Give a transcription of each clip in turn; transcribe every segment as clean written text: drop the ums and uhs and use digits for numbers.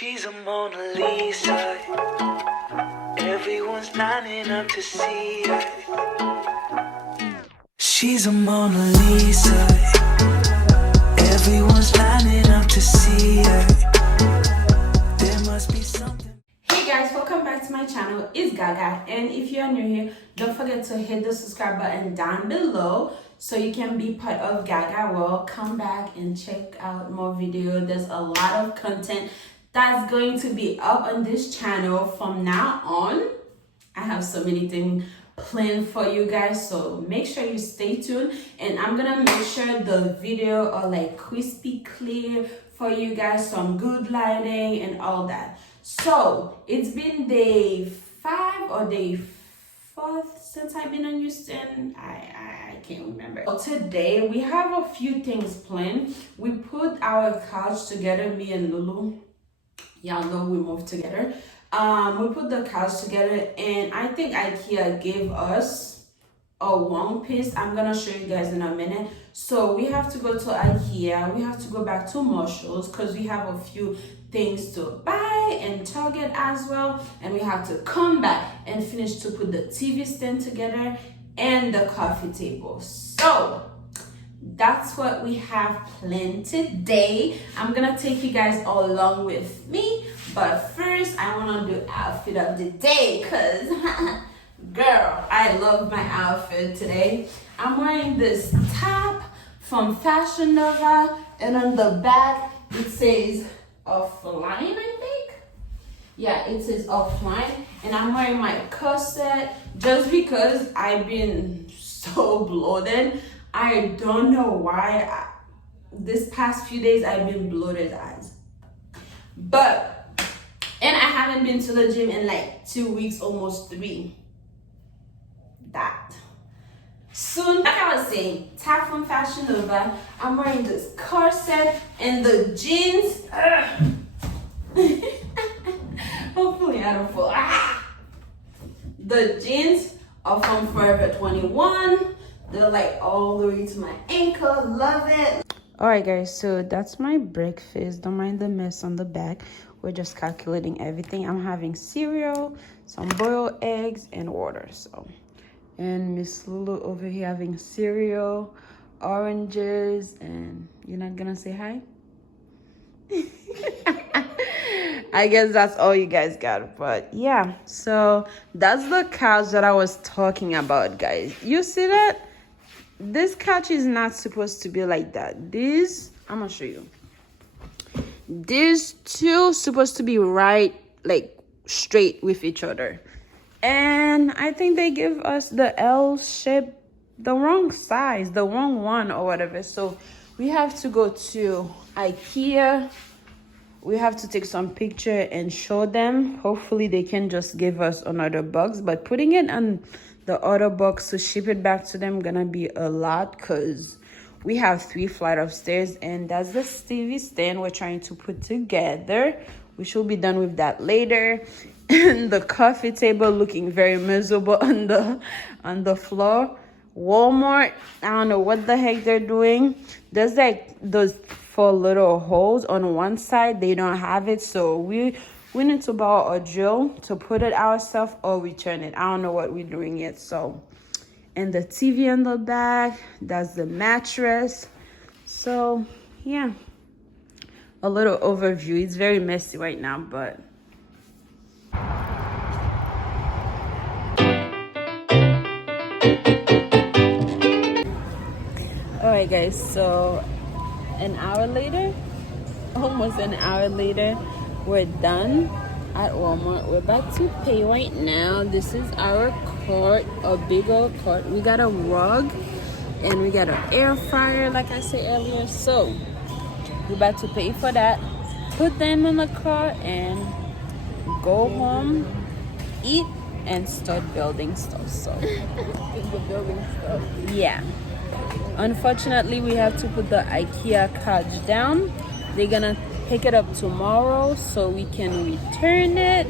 She's a Mona Lisa. Everyone's lining up to see her. She's a Mona Lisa. Everyone's lining up to see her. There must be something. Hey guys, welcome back to my channel. It's Gaga, and if you are new here, don't forget to hit the subscribe button down below so you can be part of Gaga world. Come back and check out more videos. There's a lot of content that's going to be up on this channel from now on. I have so many things planned for you guys, so make sure you stay tuned, and I'm gonna make sure the video are like crispy clear for you guys, some good lighting and all that. So it's been day 5 or day 4 since I've been in Houston. I can't remember. So today we have a few things planned. We put our couch together, me and Lulu. Y'all know we moved together. We put the couch together, and I think IKEA gave us a one piece. I'm gonna show you guys in a minute. So we have to go to IKEA. We have to go back to Marshall's because we have a few things to buy, and Target as well. And we have to come back and finish to put the TV stand together and the coffee table. So that's what we have planned today. I'm gonna take you guys all along with me, but first I want to do outfit of the day because girl, I love my outfit today. I'm wearing this top from Fashion Nova, and on the back it says offline, I think. Yeah, it says offline, and I'm wearing my corset just because I've been so bloated. I don't know why. This past few days I've been bloated as, and I haven't been to the gym in like 2 weeks, almost 3. That soon, like I was saying, top from Fashion Nova. I'm wearing this corset and the jeans. Hopefully I don't fall. The jeans are from Forever 21. They're like all the way to my ankle. Love it. All right guys, so that's my breakfast. Don't mind the mess on the back. We're just calculating everything. I'm having cereal, some boiled eggs, and water. So, and Miss Lulu over here having cereal, oranges, and you're not gonna say hi? I guess that's all you guys got. But yeah, so that's the couch that I was talking about, guys. You see that? This couch is not supposed to be like that. This, I'm gonna show you. These two supposed to be right, like straight with each other. And I think they give us the L shape, the wrong size, the wrong one or whatever. So we have to go to IKEA. We have to take some picture and show them. Hopefully they can just give us another box, but putting it on the other box to ship it back to them gonna be a lot because we have 3 flights of stairs, and that's the TV stand we're trying to put together. We should be done with that later. And the coffee table looking very miserable on the floor. Walmart, I don't know what the heck they're doing. There's like those 4 little holes on one side. They don't have it, so we need to borrow a drill to put it ourselves or return it. I don't know what we're doing yet. So, and the TV on the back, that's the mattress. So yeah, a little overview. It's very messy right now, but all right guys, so an hour later, almost an hour later, we're done at Walmart. We're about to pay right now. This is our cart, a big old cart. We got a rug and we got an air fryer, like I said earlier. So we're about to pay for that, put them in the cart, and go home, eat, and start building stuff. So building stuff. Yeah. Unfortunately, we have to put the IKEA couch down. They're gonna pick it up tomorrow so we can return it.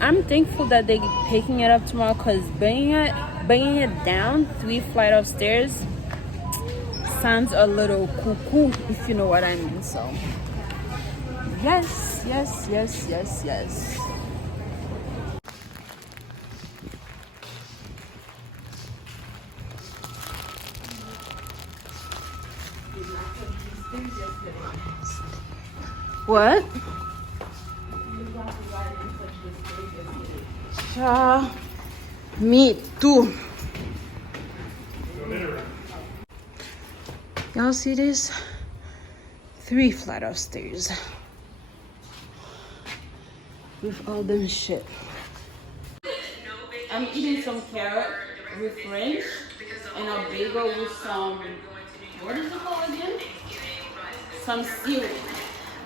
I'm thankful that they're picking it up tomorrow because bringing it down 3 flights of stairs sounds a little cuckoo, if you know what I mean. So yes, yes, yes, yes, yes. What? Me too. Y'all see this? 3 flight of stairs with all them shit. I'm eating some carrot with ranch and a bagel with some, what is it called again? Some seaweed.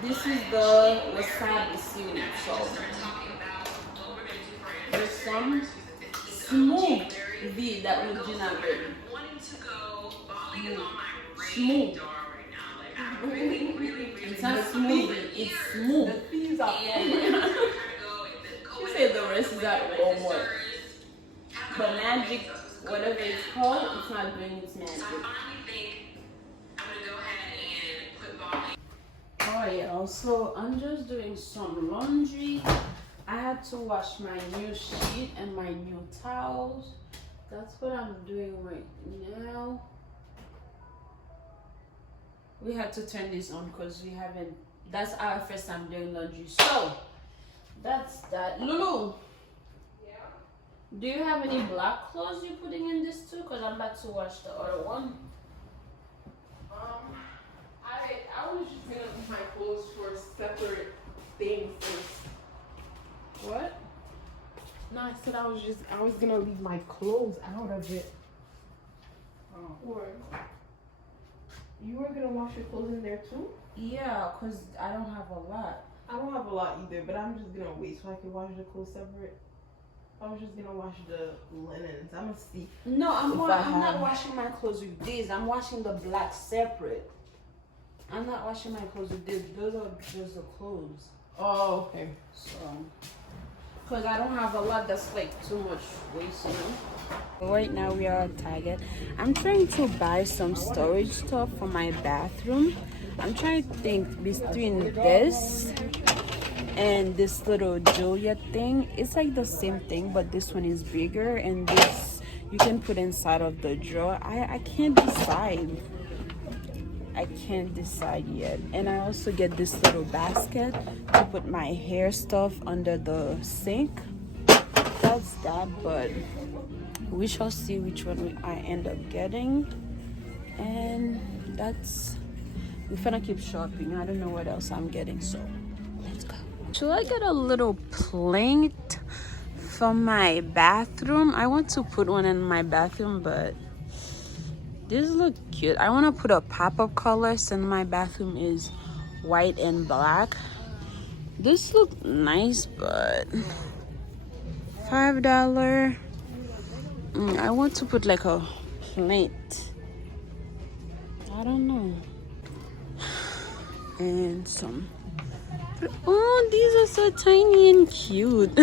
This is the wasabi seaweed. So there's some smoothie that we do not get. Smooth. It's not smoothie, it's smooth. The fees are she said the rest is at Walmart. The magic, whatever it's called, it's not doing its magic. Oh yeah, so I'm just doing some laundry. I had to wash my new sheet and my new towels. That's what I'm doing right now. We had to turn this on because we haven't, that's our first time doing laundry. So that's that. Lulu, yeah, do you have any black clothes you're putting in this too? Because I'm about to wash the other one. I was just gonna leave my clothes for separate things first. What? No, I said I was gonna leave my clothes out of it. Oh. Or you were gonna wash your clothes in there too? Yeah, because I don't have a lot. I don't have a lot either, but I'm just gonna wait so I can wash the clothes separate. I was just gonna wash the linens. I'm gonna see. No, I'm not washing my clothes with this. I'm washing the black separate. I'm not washing my clothes with this. Those are just the clothes. Oh, okay. So, because I don't have a lot that's like too much waste, you know? Right now we are at Target. I'm trying to buy some storage stuff for my bathroom. I'm trying to think between this and this little Juliet thing. It's like the same thing, but this one is bigger, and this you can put inside of the drawer. I can't decide. I can't decide yet. And I also get this little basket to put my hair stuff under the sink. That's that, but we shall see which one I end up getting. And that's, we're gonna keep shopping. I don't know what else I'm getting, so let's go. Should I get a little plate for my bathroom? I want to put one in my bathroom, but this look cute. I want to put a pop-up color since my bathroom is white and black. This look nice, but $5. I want to put like a plate. I don't know. And some. Oh, these are so tiny and cute.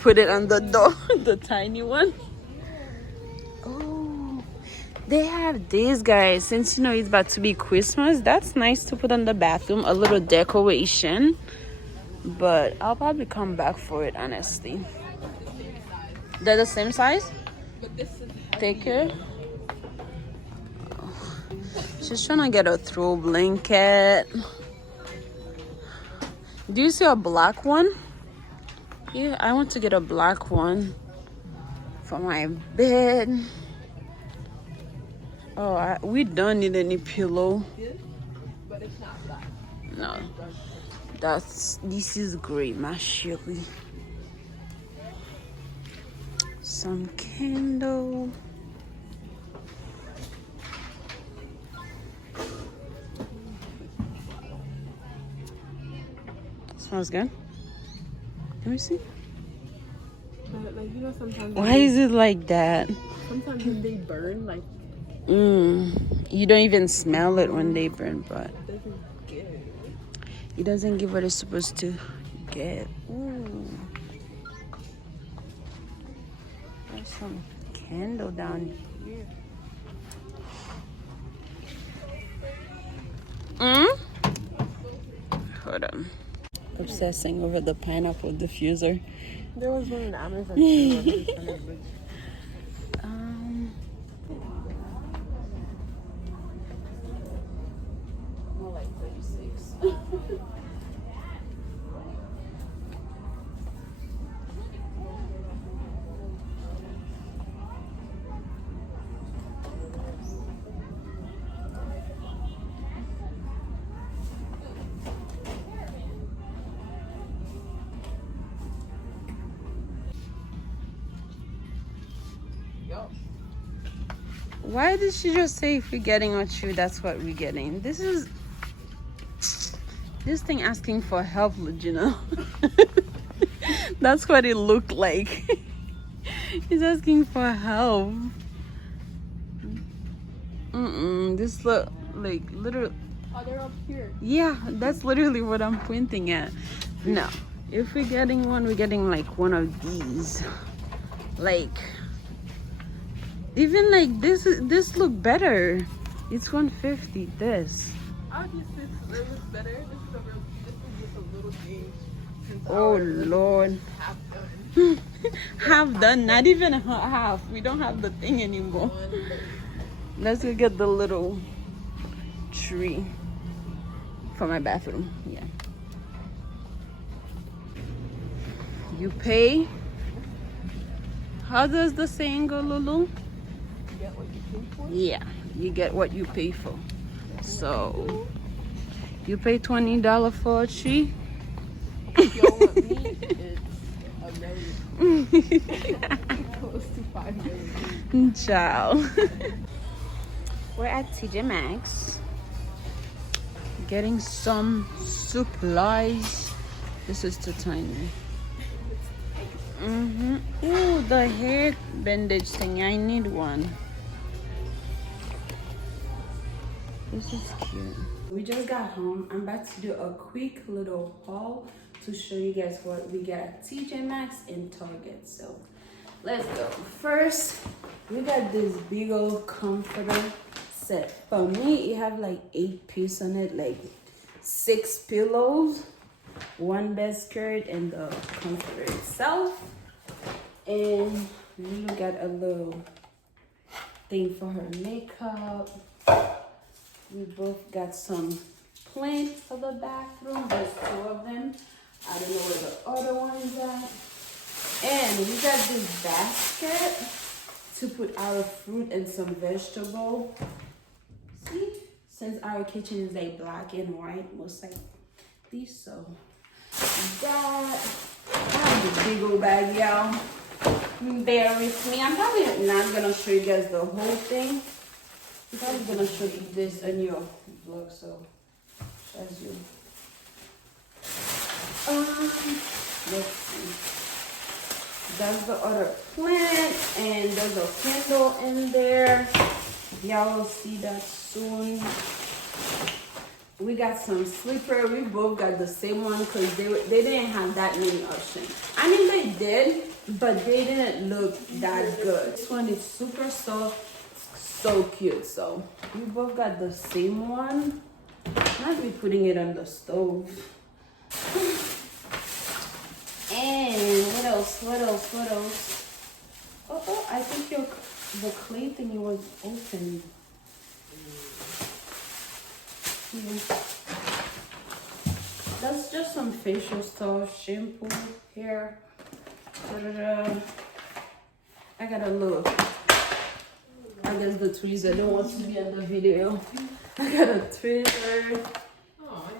Put it on the door, the tiny one. Oh, they have these, guys. Since you know it's about to be Christmas, that's nice to put on the bathroom, a little decoration. But I'll probably come back for it, honestly. They're the same size? But this is Take care. She's trying to get a throw blanket. Do you see a black one? Yeah, I want to get a black one for my bed. Oh, we don't need any pillow. but it's not black. No, this is great, my chérie. Some candle. Smells good. Let me see. But like, you know, sometimes Why is it like that? sometimes when they burn, like You don't even smell it when they burn, but it doesn't give. it doesn't give what it's supposed to get. Ooh. There's some candle down here. Hold on. obsessing over the pineapple diffuser. There was one in Amazon too. More like 36. Why did she just say if we're getting what you, that's what we're getting? This thing asking for help, you know. That's what it looked like. He's asking for help. This look like literally. Oh, they're up here. Yeah, that's literally what I'm pointing at. No, if we're getting one, we're getting like one of these. Like, even like this look better. It's 150. This. Obviously, this looks better. This is just a little gauge. Oh Lord. Half done. Half done. Not even half. We don't have the thing anymore. Let's go get the little tree for my bathroom. Yeah. You pay. How does the saying go, Lulu? You get what you pay for? Yeah, you get what you pay for. So you pay $20 for a tree. If y'all want me, it's $1 million. Close to $5 million. Ciao. We're at Tjmax getting some supplies. This is too tiny. Ooh, the hair bandage thing. I need one. This is cute. We just got home. I'm about to do a quick little haul to show you guys what we got at Tjmax and Target. So let's go. First, we got this big old comforter set. For me, it have like 8 pieces on it, like 6 pillows, 1 bed skirt, and the comforter itself. And we got a little thing for her makeup. We both got some plants for the bathroom. There's 2 of them. I don't know where the other one is at. And we got this basket to put our fruit and some vegetable. See? Since our kitchen is like black and white, most likely. So that, I have a big old bag, y'all. Bear with me. I'm probably not gonna show you guys the whole thing. I'm probably gonna show you this in your vlog, so as you. Let's see. That's the other plant, and there's a candle in there. Y'all will see that soon. We got some slipper. We both got the same one because they didn't have that many options. I mean, they did, but they didn't look that good. This one is super soft, so cute. So we both got the same one. Might be putting it on the stove. And what else? Oh, I think the clay thingy was open. Yeah. That's just some facial stuff, shampoo, hair. I got a look. I guess the tweezer don't want to be in the video. I got a tweezer,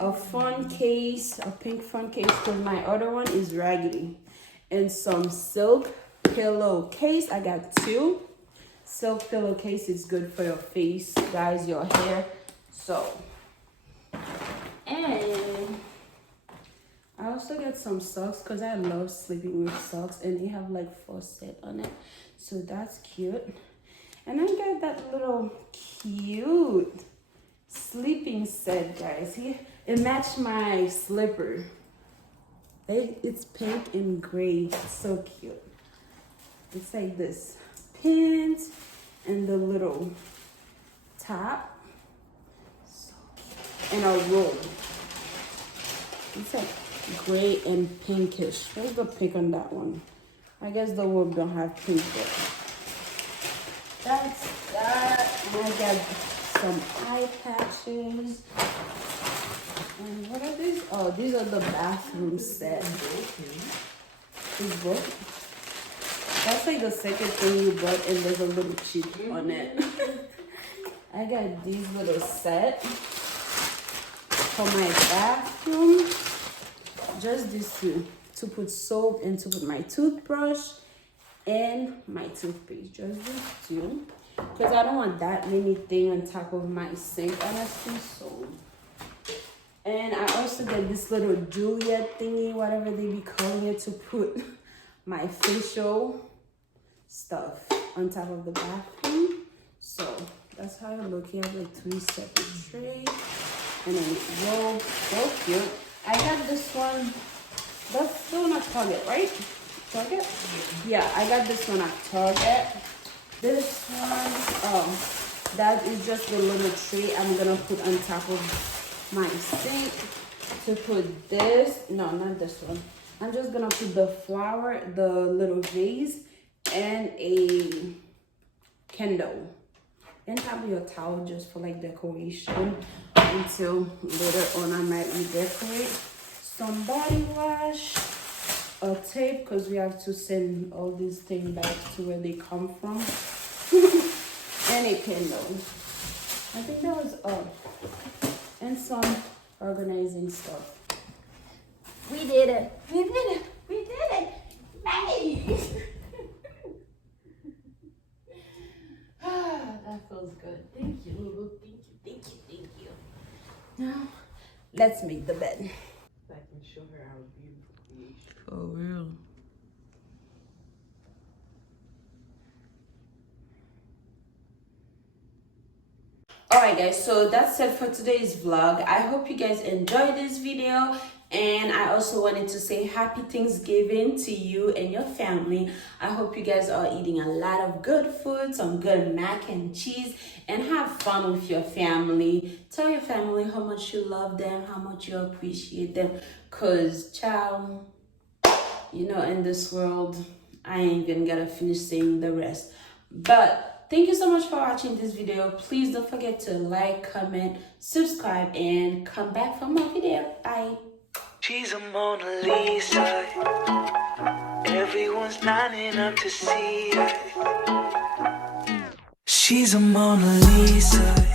a phone case, a pink phone case because my other one is raggedy, and some silk pillowcase. I got 2. Silk pillowcase is good for your face, guys, your hair. So, and I also got some socks because I love sleeping with socks, and they have like 4 sets on it, so that's cute. And I got that little cute sleeping set, guys. It matched my slipper. It's pink and gray. It's so cute. It's like this pins and the little top. So cute. And a roll. It's like gray and pinkish. Where's the pink on that one? I guess the wood don't have pink there. That's that. And I got some eye patches. And what are these? Oh, these are the bathroom set. This book. That's like the second thing you bought, and there's a little chip on it. I got these little sets for my bathroom. Just these two, to put soap and to put my toothbrush and my toothpaste. Just these two, because I don't want that many things on top of my sink, honestly. So, and I also get this little Juliet thingy, whatever they be calling it, to put my facial stuff on top of the bathroom. So that's how I look. You have like 3 separate trays, and then roll. So cute. I got this one. That's still not Target, right? Target? Yeah, I got this one at Target. This one, oh, that is just the little tray I'm gonna put on top of my sink to put this. No, not this one. I'm just gonna put the flower, the little vase, and a candle. And probably a towel just for like decoration until later on I might redecorate. Some body wash, a tape because we have to send all these things back to where they come from, and a candle. I think that was all. And some organizing stuff. We did it. We did it. We did it. Hey! That feels good. Thank you, Lulu. Thank you, thank you, thank you. Now, let's make the bed. I can show her our beautiful creation. For real. Alright guys, so that's it for today's vlog. I hope you guys enjoyed this video. And I also wanted to say happy Thanksgiving to you and your family. I hope you guys are eating a lot of good food, some good mac and cheese, and have fun with your family. Tell your family how much you love them, how much you appreciate them. Cause child, you know, in this world, I ain't even gonna finish saying the rest. But thank you so much for watching this video. Please don't forget to like, comment, subscribe, and come back for more videos. Bye. She's a Mona Lisa. Everyone's lining up to see her. She's a Mona Lisa.